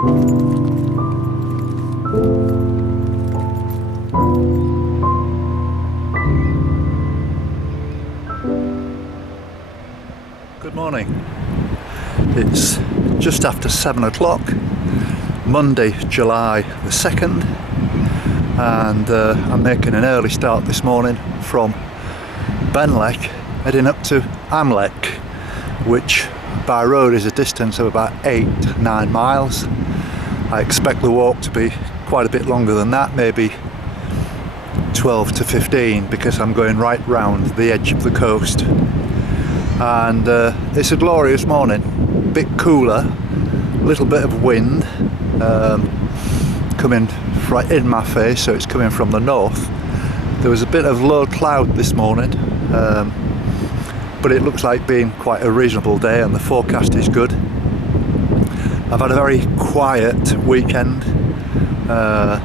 Good morning. It's just after 7 o'clock, Monday, July the 2nd, and I'm making an early start this morning from Benllech, heading up to Amlwch, which by road is a distance of about 8-9 miles. I expect the walk to be quite a bit longer than that, maybe 12 to 15, because I'm going right round the edge of the coast. And it's a glorious morning, bit cooler, little bit of wind coming right in my face, so it's coming from the north. There was a bit of low cloud this morning, but it looks like being quite a reasonable day, and the forecast is good. I've had a very quiet weekend, a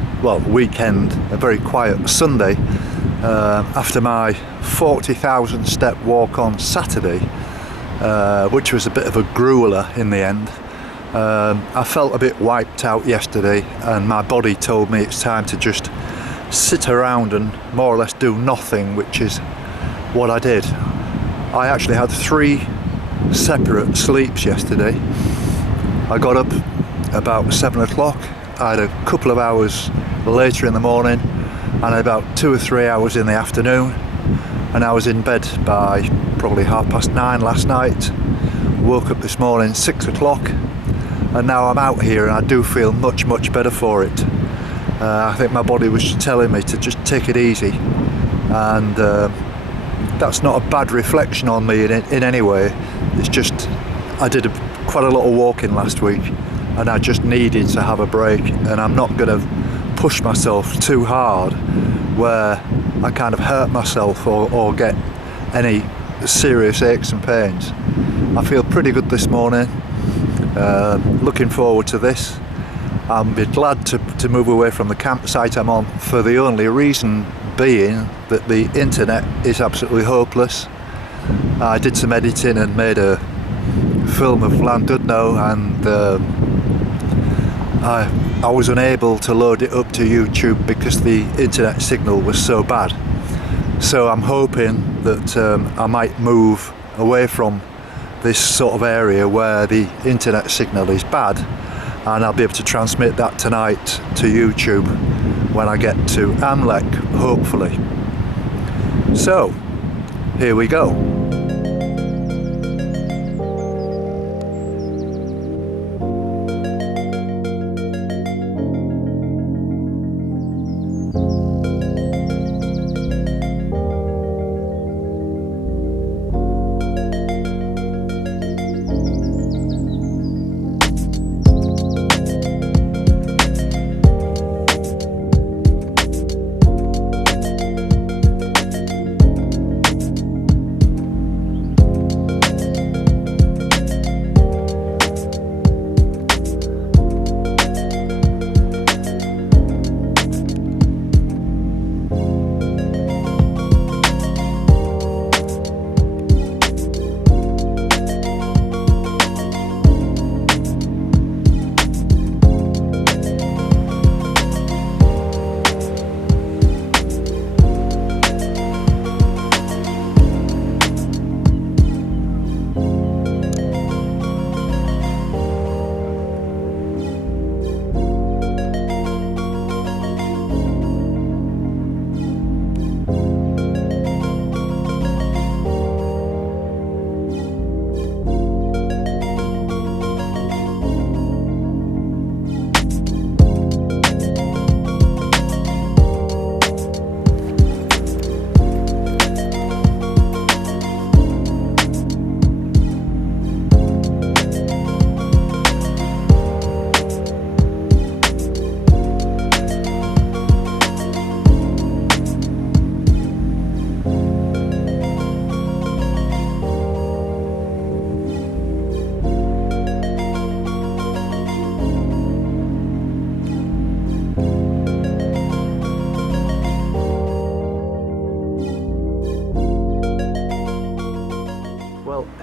very quiet Sunday. After my 40,000 step walk on Saturday, which was a bit of a grueler in the end, I felt a bit wiped out yesterday, and my body told me it's time to just sit around and more or less do nothing, which is what I did. I actually had 3 separate sleeps yesterday. I got up about 7 o'clock, I had a couple of hours later in the morning, and about 2 or 3 hours in the afternoon, and I was in bed by probably 9:30 last night. Woke up this morning 6 o'clock, and now I'm out here, and I do feel much better for it. I think my body was telling me to just take it easy, and that's not a bad reflection on me in any way. It's just I did quite a lot of walking last week, and I just needed to have a break, and I'm not going to push myself too hard where I kind of hurt myself or get any serious aches and pains. I feel pretty good this morning, looking forward to this. I'll be glad to move away from the campsite I'm on, for the only reason being that the internet is absolutely hopeless. I did some editing and made a film of Llandudno, and I was unable to load it up to YouTube because the internet signal was so bad. So I'm hoping that I might move away from this sort of area where the internet signal is bad, and I'll be able to transmit that tonight to YouTube when I get to Amlwch, hopefully. So, here we go.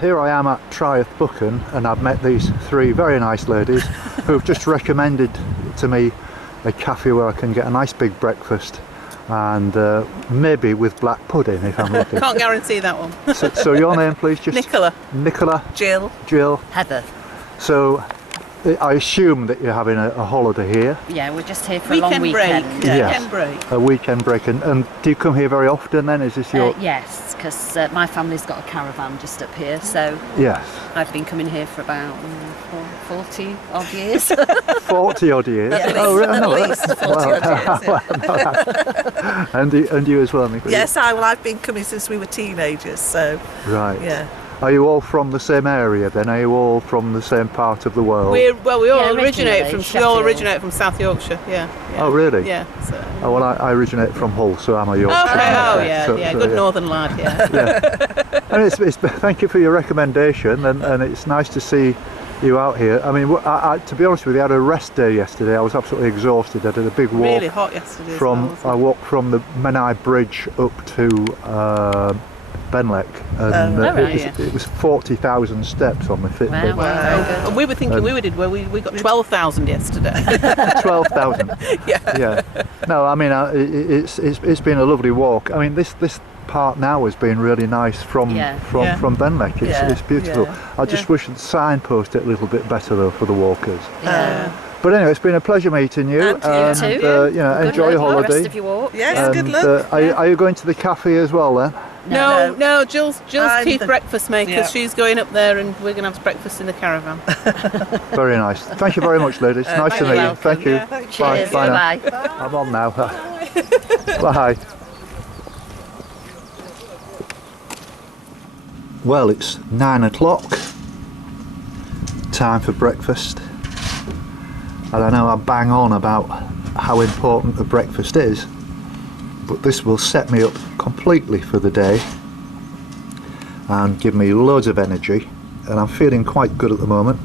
here I am at Triath Buchan, and I've met these three very nice ladies who've just recommended to me a cafe where I can get a nice big breakfast and maybe with black pudding if I'm lucky. Can't guarantee that one. So your name, please? Just Nicola. Nicola. Jill. Heather. So I assume that you're having a holiday here. Yeah, we're just here for a long weekend. Break. Yes. Weekend break. A weekend break. And do you come here very often then? Is this your... Yes, because my family's got a caravan just up here, so Yes. I've been coming here for about 40 odd years. 40 odd years? Yeah, oh, really? No, at least 40 odd years. And you as well, Nicola? Yes, I've been coming since we were teenagers, so Right. yeah. Are you all from the same area then? Are you all from the same part of the world? We all Yeah, originate from originally South Yorkshire. Yeah. Oh, really? Yeah. So. Oh, well, I originate from Hull, so I'm a Yorkshire. Okay. Oh, yeah. So, Good yeah. northern lad. Yeah. And it's thank you for your recommendation, and it's nice to see you out here. I mean, to be honest with you, I had a rest day yesterday. I was absolutely exhausted. I did a big walk. Really hot yesterday. I walked from the Menai Bridge up to Benllech, and it was 40,000 steps on my Fitbit. Wow. And we were thinking we got 12,000 yesterday. 12,000. Yeah. No, I mean it's been a lovely walk. I mean this part now has been really nice from Benllech. It's beautiful. Yeah. I just wish I'd signpost it a little bit better though for the walkers. Yeah. But anyway, it's been a pleasure meeting you. And you too. Enjoy your The holiday. rest of your walk. Yes, And, good luck. are you going to the cafe as well then? No, Jill's chief the- breakfast maker. Yeah. She's going up there, and we're going to have breakfast in the caravan. Very nice. Thank you very much, ladies. Nice to meet you. welcome. Thank you. Yeah. Bye. Cheers. Bye now. Bye. I'm on now. Bye. Well, it's 9 o'clock. Time for breakfast. And I know I bang on about how important the breakfast is, but this will set me up completely for the day and give me loads of energy, and I'm feeling quite good at the moment,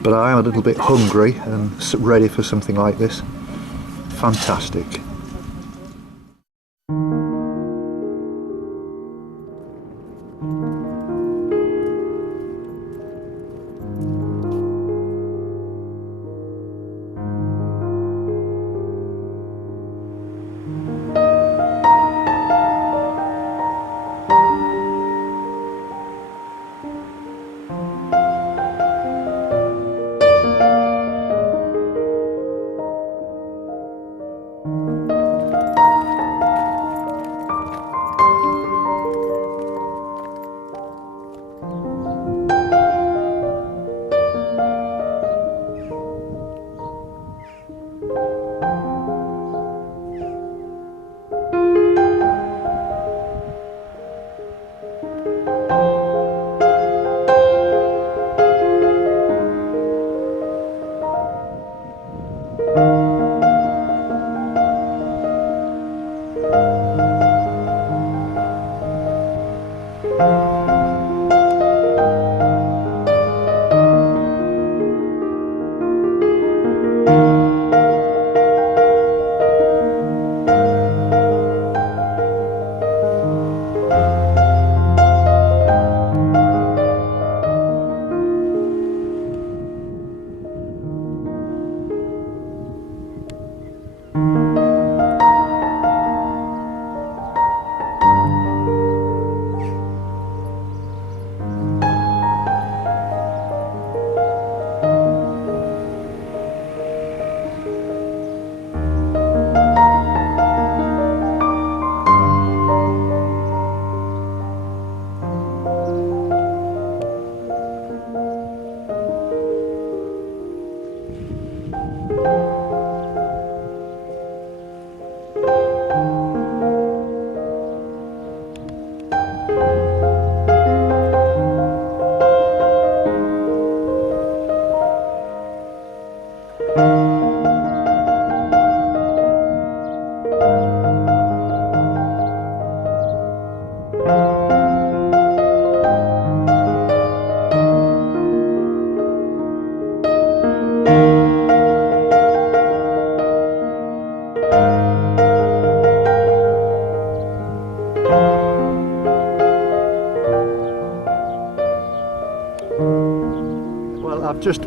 but I am a little bit hungry and ready for something like this. Fantastic.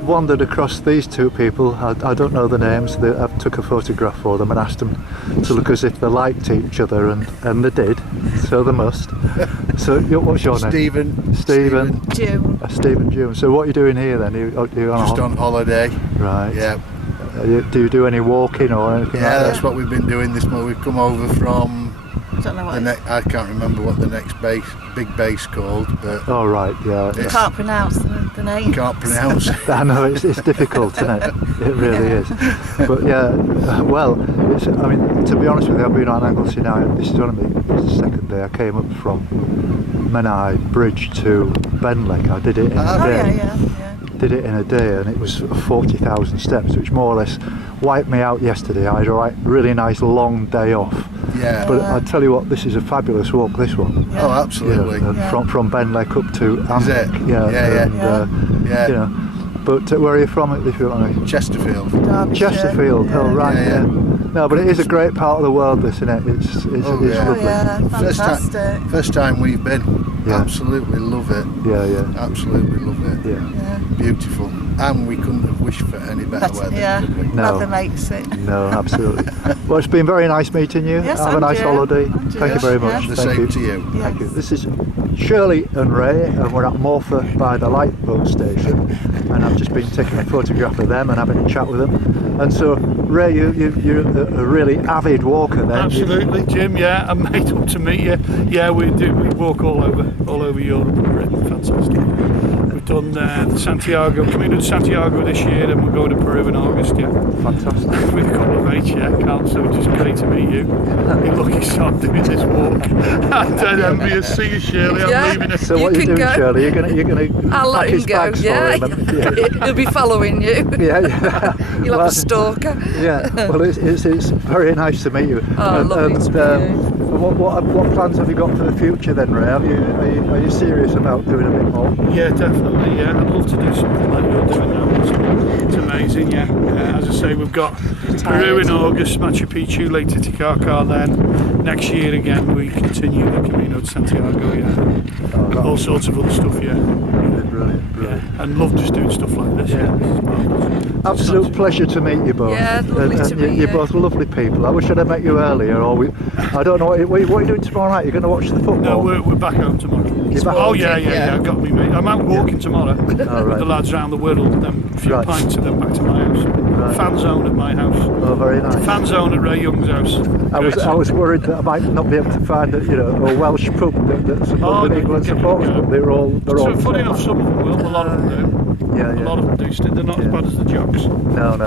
wandered across these two people. I don't know the names. I took a photograph for them and asked them to look as if they liked each other, and they did. So they must. So what's your name? Stephen. June. Stephen June. So what are you doing here then? Are you On holiday. Right. Yeah. Do you do any walking or anything like that? Yeah, that's what we've been doing this morning. We've come over from Don't know what I can't remember what the next big base called, but Oh right, yeah. I can't pronounce the name. can't pronounce it. I know it's difficult, isn't it? It really is. But yeah, well, I mean, to be honest with you, I've been on Anglesey now. This is only the second day. I came up from Menai Bridge to Benllech. I did it in a day. Yeah. Did it in a day, and it was 40,000 steps, which more or less wiped me out yesterday. I had a really nice long day off. Yeah. But I tell you what, this is a fabulous walk. This one. Oh, absolutely. From Benllech up to Amlwch. Is it? Yeah. Yeah. You know, but where are you from? If you want to. Chesterfield. Chesterfield. Oh right. Yeah. No, but it is a great part of the world, this, isn't it? It's lovely. Fantastic. First time we've been. Yeah. Absolutely love it. Yeah. Absolutely love it. Yeah. Beautiful. And we couldn't have wished for any better weather. Yeah. Could we? No. Weather makes it. No, absolutely. Well, it's been very nice meeting you. Yes, Have a and nice you. holiday. And you. Thank you very much. Yeah. The Thank same you. to you. Thank you. This is Shirley and Ray, and we're at Morpher by the lifeboat station, and I've just been taking a photograph of them and having a chat with them. And so, Ray, you're a really avid walker then. Absolutely, Jim. Yeah, I'm made up to meet you. Yeah, we walk all over Europe and Britain. Fantastic. We've done the Santiago, Camino de Santiago this year, and we're going to Peru in August. Yeah, Fantastic. with a couple of mates. Yeah, can't so it's just great to meet you. You're lucky start doing this walk. I'm dead envious. See you, Shirley. I'm leaving it. So what are you doing, Shirley? You're gonna I'll pack let his him go. bags Yeah. for him. And, He'll be following you. yeah. You'll have a stalker. Yeah, well, it's very nice to meet you. Oh, lovely to meet you. What plans have you got for the future then, Ray? Are you serious about doing a bit more? Yeah, definitely. Yeah, I'd love to do something like you're doing now. It's amazing. Yeah, as I say, we've got Peru in August, Machu Picchu, Lake Titicaca. Then next year again we continue the Camino de Santiago. Yeah, all sorts of other stuff. Yeah, Brilliant. yeah, and love just doing stuff like this. Yeah, this is marvellous. Absolute pleasure to meet you both. Yeah, lovely to meet You're you. both lovely people. I wish I'd have met you earlier. I don't know. What are you doing tomorrow night? You're going to watch the football? No, we're back home tomorrow. You're back Oh home? yeah. Got me, mate. I'm out walking tomorrow with right. the lads around the world. Then a few Right. pints and then back to my house. Right. Fan zone at my house. Oh, very nice. Fan zone at Ray Young's house. I was worried that I might not be able to find a Welsh pub that supported England supporters, but they're all. So funny enough, some of them will. A lot of them do. Yeah. A lot of them do. They're not as bad as the jocks. No. A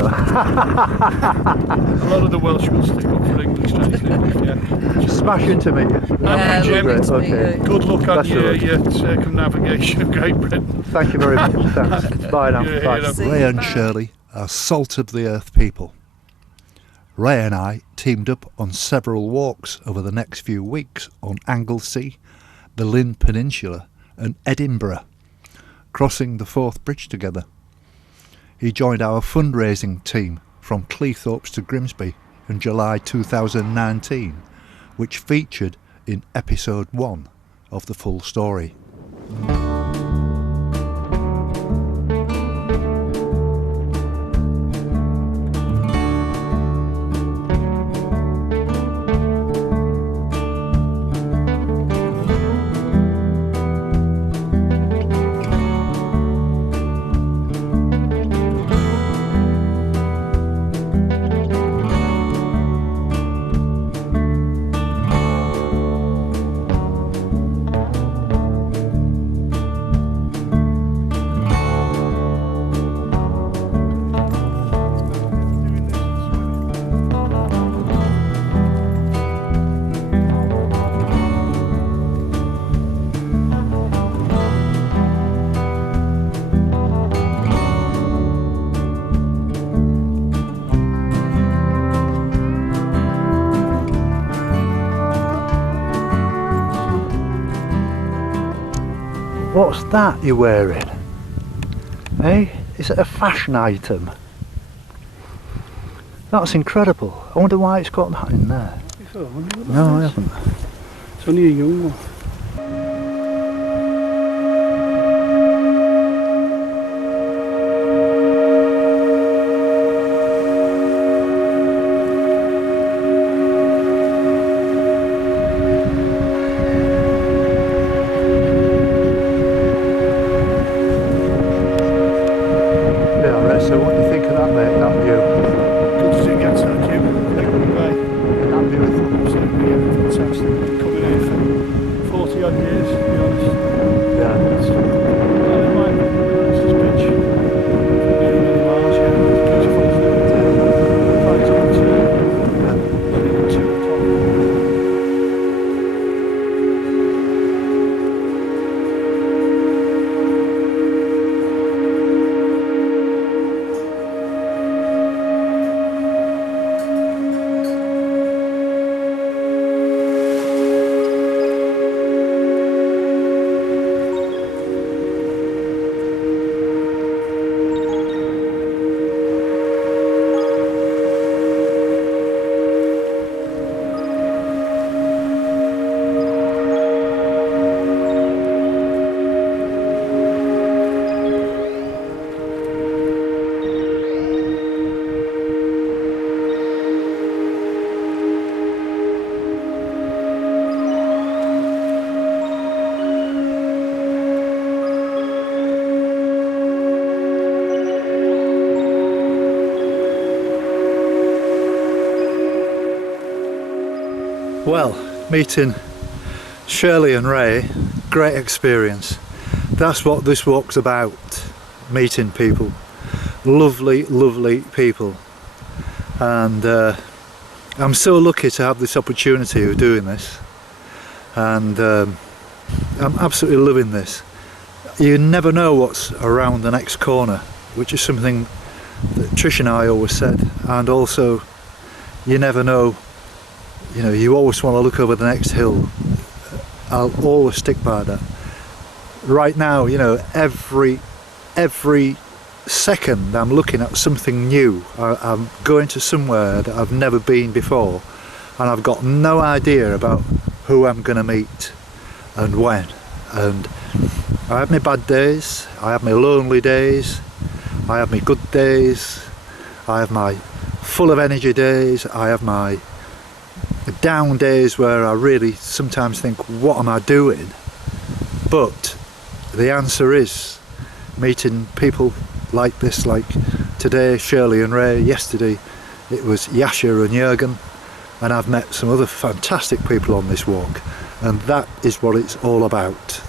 lot of the Welsh will stick up for England, strangely enough. Yeah. Smash into me. Yeah, Jim. lovely to meet Okay. you. Good luck on Best of luck. your circumnavigation of Great Britain. Thank you very much. Thanks. Bye now. Yeah, Bye. yeah. Ray and Shirley are salt of the earth people. Ray and I teamed up on several walks over the next few weeks on Anglesey, the Lynn Peninsula and Edinburgh, crossing the Forth Bridge together. He joined our fundraising team from Cleethorpes to Grimsby in July 2019, which featured in episode 1 of The Full Story. What's that you're wearing? Hey, is it a fashion item? That's incredible. I wonder why it's got that in there. No, I haven't. It's only a young one. Well, meeting Shirley and Ray, great experience. That's what this walk's about, meeting people. Lovely, lovely people. And I'm so lucky to have this opportunity of doing this. And I'm absolutely loving this. You never know what's around the next corner, which is something that Trish and I always said. And also, you never know, you know, you always want to look over the next hill. I'll always stick by that. Right now, you know, every second I'm looking at something new. I'm going to somewhere that I've never been before, and I've got no idea about who I'm going to meet and when. And I have my bad days, I have my lonely days, I have my good days, I have my full of energy days, I have my down days where I really sometimes think, what am I doing? But the answer is meeting people like this, like today Shirley and Ray, yesterday it was Yasha and Jürgen, and I've met some other fantastic people on this walk, and that is what it's all about.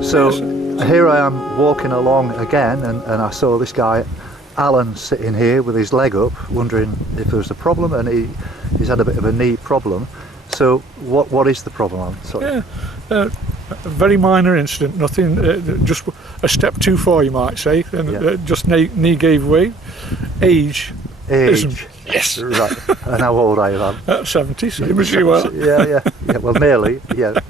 So here I am walking along again, and I saw this guy Alan sitting here with his leg up, wondering if there was a problem, and he's had a bit of a knee problem. So what is the problem, Alan? Sorry. Yeah, a very minor incident, nothing, just a step too far, you might say, and just knee gave way. Age. Isn't. Yes. Right. And how old are you, Alan? 70, same as you are. Yeah, well, nearly, yeah.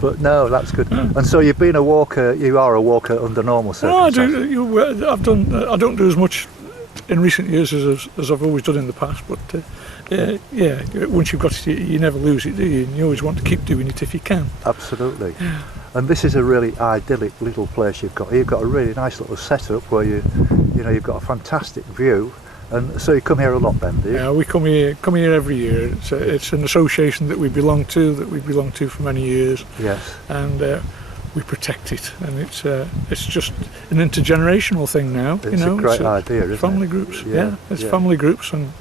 But no, that's good. And so you've been a walker. You are a walker under normal circumstances. No, I've done. I don't do as much in recent years as I've always done in the past. But yeah, once you've got it, you never lose it, do you? And you always want to keep doing it if you can. Absolutely. And this is a really idyllic little place you've got. You've got a really nice little setup where you've got a fantastic view. And so you come here a lot then, do you? Yeah, we come here every year. It's an association that we belong to for many years. Yes. And we protect it, and it's just an intergenerational thing now. It's a great idea, isn't it? Family groups, it's family groups, and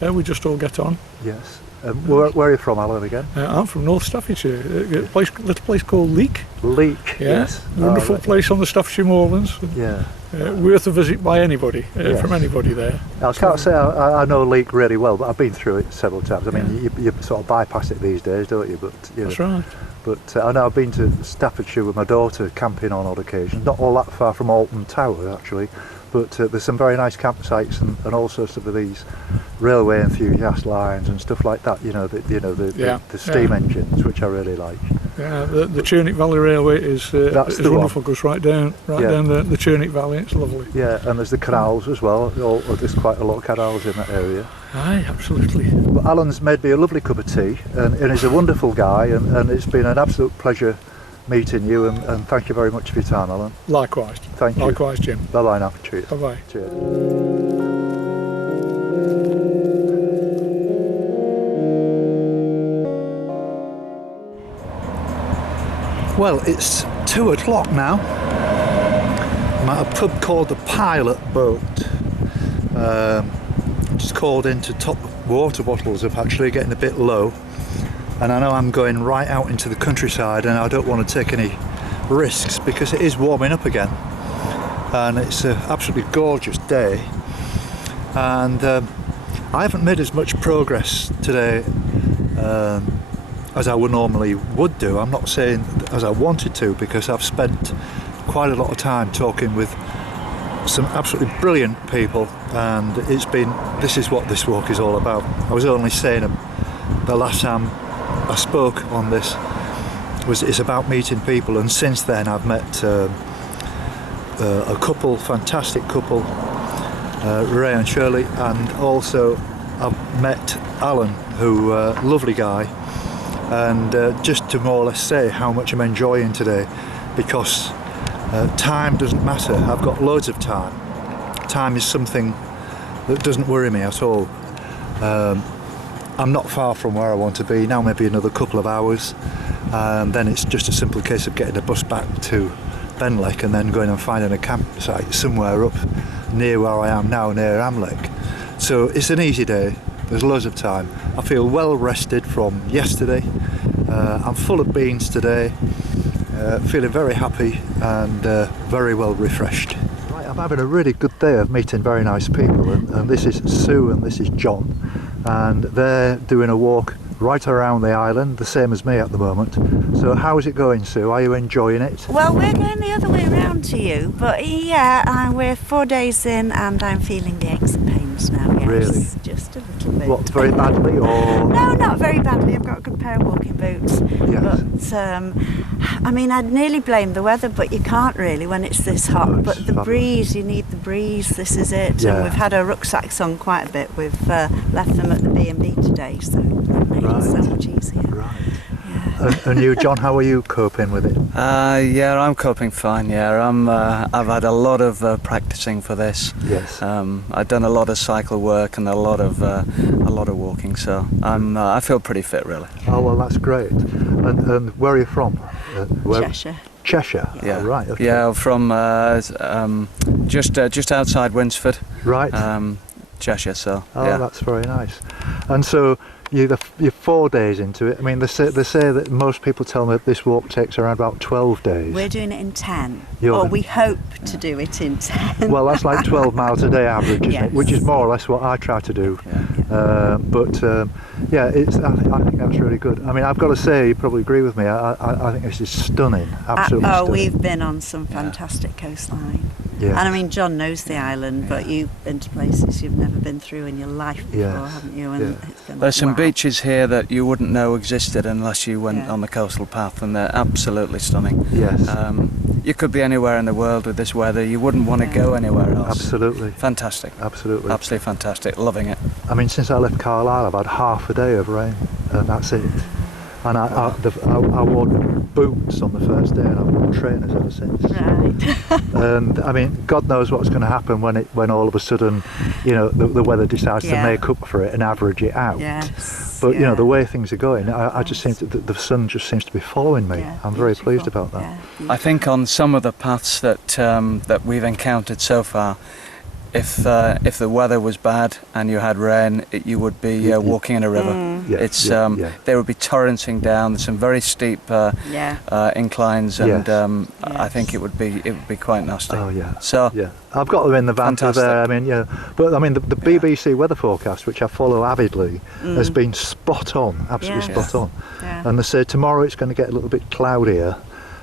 we just all get on. Yes. Where are you from, Alan, again? I'm from North Staffordshire, a little place called Leek. Leek, yes. Wonderful place on the Staffordshire Moorlands. Yeah. Worth a visit by anybody, from anybody there. I can't say I know Leek really well, but I've been through it several times. I mean, you sort of bypass it these days, don't you? But That's right. But I know I've been to Staffordshire with my daughter camping on odd occasions. Not all that far from Alton Tower, actually. But there's some very nice campsites and all sorts of these railway enthusiast lines and stuff like that. The steam engines, which I really like. Yeah, the Churnick Valley Railway is wonderful. Goes right down the Churnick Valley. It's lovely. Yeah, and there's the canals as well. There's quite a lot of canals in that area. Aye, absolutely. But Alan's made me a lovely cup of tea, and he's a wonderful guy, and it's been an absolute pleasure meeting you, and thank you very much for your time, Alan. Likewise. Thank you. Likewise, Jim. Bye bye now. Cheers. Bye bye. Cheers. Well, it's 2 o'clock now. I'm at a pub called the Pilot Boat. Just called in to top water bottles are actually getting a bit low, and I know I'm going right out into the countryside, and I don't want to take any risks because it is warming up again, and it's an absolutely gorgeous day. And I haven't made as much progress today as I would normally do. I'm not saying as I wanted to, because I've spent quite a lot of time talking with some absolutely brilliant people, and this is what this walk is all about. I was only saying the last time I spoke on this it's about meeting people, and since then I've met a couple, fantastic couple, Ray and Shirley, and also I've met Alan, who lovely guy, and just to more or less say how much I'm enjoying today, because time doesn't matter. I've got loads of time. Time is something that doesn't worry me at all. I'm not far from where I want to be now, maybe another couple of hours, and then it's just a simple case of getting a bus back to Benllech and then going and finding a campsite somewhere up near where I am now, near Amlwch. So it's an easy day, there's loads of time. I feel well rested from yesterday. I'm full of beans today, feeling very happy and very well refreshed. Right, I'm having a really good day of meeting very nice people, and this is Sue and this is John, and they're doing a walk right around the island, the same as me at the moment. So how is it going, Sue? Are you enjoying it? Well, we're going the other way around to you, but yeah, we're 4 days in and I'm feeling the aches and pains now, yes. Really? Just a little bit. What, very badly, or? No, not very badly. I've got a good pair of walking boots. Yes. But, I mean, I'd nearly blame the weather, but you can't really when it's this hot. No, it's but the fabulous. breeze, you need the breeze, this is it. Yeah. And we've had our rucksacks on quite a bit. We've left them at the B&B today, so that made it so much easier. Right. Yeah. And you, John, how are you coping with it? Yeah, I'm coping fine. Yeah, I've had a lot of practicing for this. Yes. I've done a lot of cycle work and a lot of walking, so I feel pretty fit, really. Oh, well, that's great. And where are you from? Cheshire. Cheshire. Yeah. Oh, right. Okay. Yeah, from just outside Winsford. Right. Cheshire. So. Oh, yeah. that's very nice. And so you're 4 days into it. I mean, they say that most people tell me that this walk takes around about 12 days. We're doing it in 10. You're Or the- we hope to do it in 10. Well, that's like 12 miles a day average, isn't Yes. it? Which is more or less what I try to do. Yeah. Yeah, I think that's really good. I mean, I've got to say, you probably agree with me. I think this is stunning, absolutely stunning. We've been on some fantastic coastline. Yeah. And I mean, John knows the island, but you've been to places you've never been through in your life before, Yes. haven't you? And Yeah. it's been There's some wow. beaches here that you wouldn't know existed unless you went Yeah. on the coastal path, and they're absolutely stunning. Yes. You could be anywhere in the world with this weather. You wouldn't want to go anywhere else. Absolutely. Fantastic. Absolutely. Absolutely fantastic. Loving it. I mean, since I left Carlisle, I've had half a day of rain, and that's it. And I wore boots on the first day, and I've worn trainers ever since. Right. And I mean, God knows what's going to happen when all of a sudden, the weather decides to Yeah. make up for it and average it out. Yes. But yeah. the way things are going, I just seem to, the sun just seems to be following me. Yeah, I'm very beautiful. pleased about that. Yeah, I think on some of the paths that we've encountered so far, if the weather was bad and you had rain, you would be walking in a river. Yeah, It's yeah. they would be torrenting down. There's some very steep yeah. inclines, and Yes. I think it would be quite nasty. Oh yeah. So Yeah, I've got them in the van Fantastic. there. I mean, but I mean the BBC weather forecast, which I follow avidly, has been spot on, absolutely Yeah. spot on. Yeah. And they say tomorrow it's going to get a little bit cloudier,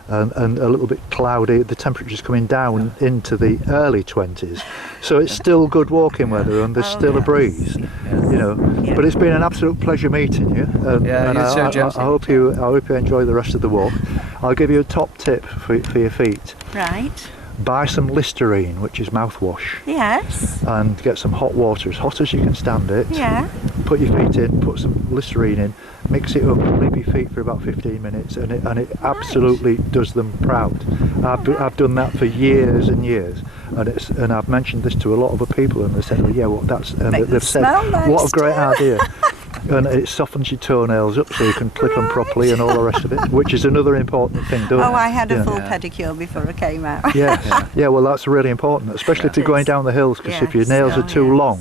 and a little bit cloudy. The temperature's coming down into the early 20s, so it's still good walking weather, and there's Oh, still a yes. breeze. Yeah. But it's been an absolute pleasure meeting you, and, Yeah, and you too, I James. hope you enjoy the rest of the walk. I'll give you a top tip for your feet. Right. Buy some Listerine, which is mouthwash, Yes. and get some hot water, as hot as you can stand it. Yeah. Put your feet in, put some Listerine in, mix it up, leave your feet for about 15 minutes, and it absolutely does them proud. I've done that for years and years, and I've mentioned this to a lot of other people, and they said, "Oh yeah, well that's," and Make them they've said, smell nice "What a great too." idea." And it softens your toenails up so you can clip them properly and all the rest of it, which is another important thing, don't it? Oh, I had a Yeah. full pedicure before I came out. Yes. Yeah, well that's really important, especially if you're going down the hills, because if your Yes. nails are Oh, too yes. long,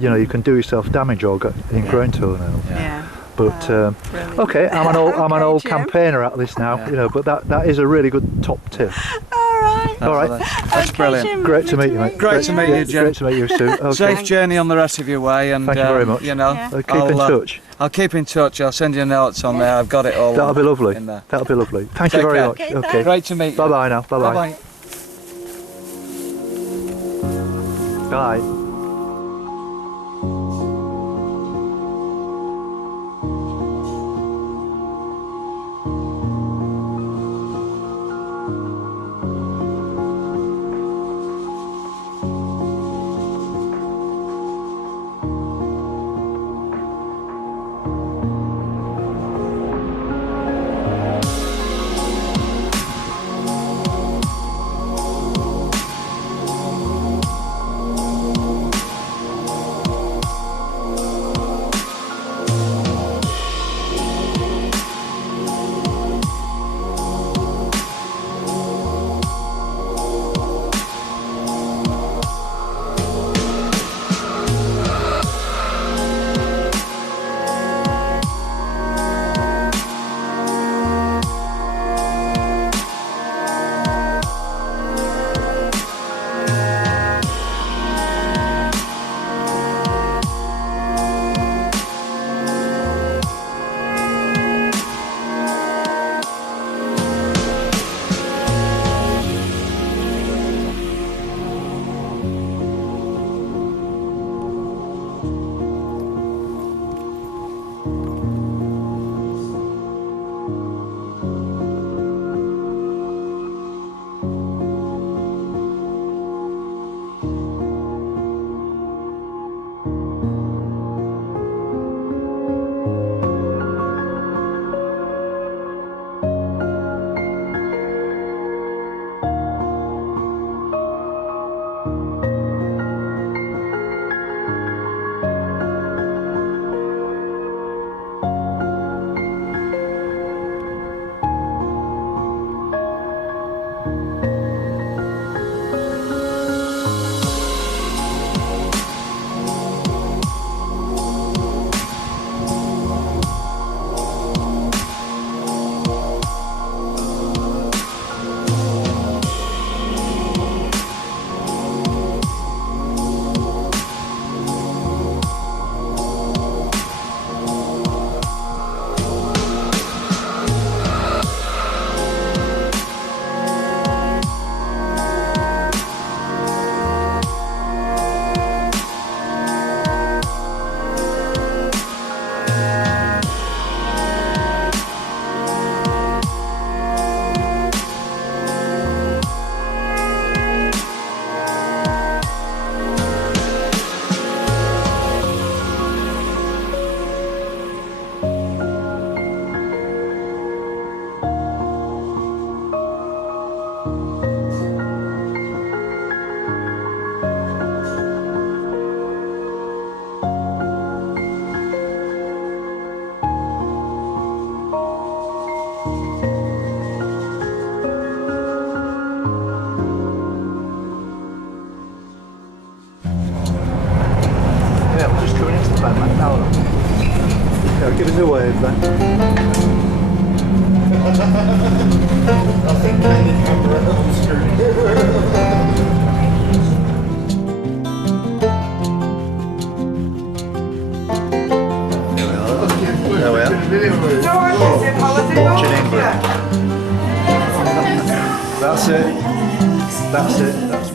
yeah. you can do yourself damage or get ingrown toenails. Yeah. But Brilliant. okay, I'm an Okay, old Jim. campaigner at this now, but that is a really good top tip. All right. All right. That's Okay, brilliant. Jim, Great to meet you, mate. Great to meet you, Yeah, Jim. Great to meet you, Sue. Okay. Safe journey on the rest of your way, and Thank you very much. Yeah. Keep in touch. I'll keep in touch. I'll send you notes on there. I've got it all. That'll be lovely. in there. That'll be lovely. Thank Take you very care. much. Okay, Okay. Great to meet you. Bye bye now. Bye bye. Bye bye. Bye. Give us a wave then. Nothing kind of camera on screen. There we are. Watching England. That's it. That's it. That's